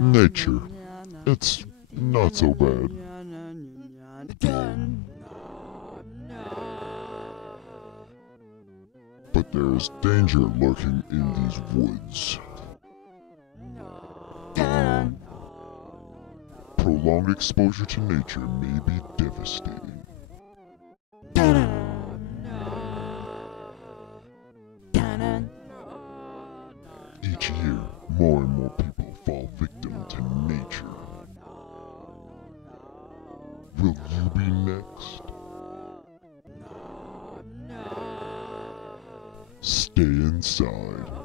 Nature. It's not so bad. But there is danger lurking in these woods. Prolonged exposure to nature may be devastating. Each year, more and more people fall victim to nature. Will you be next? Stay inside.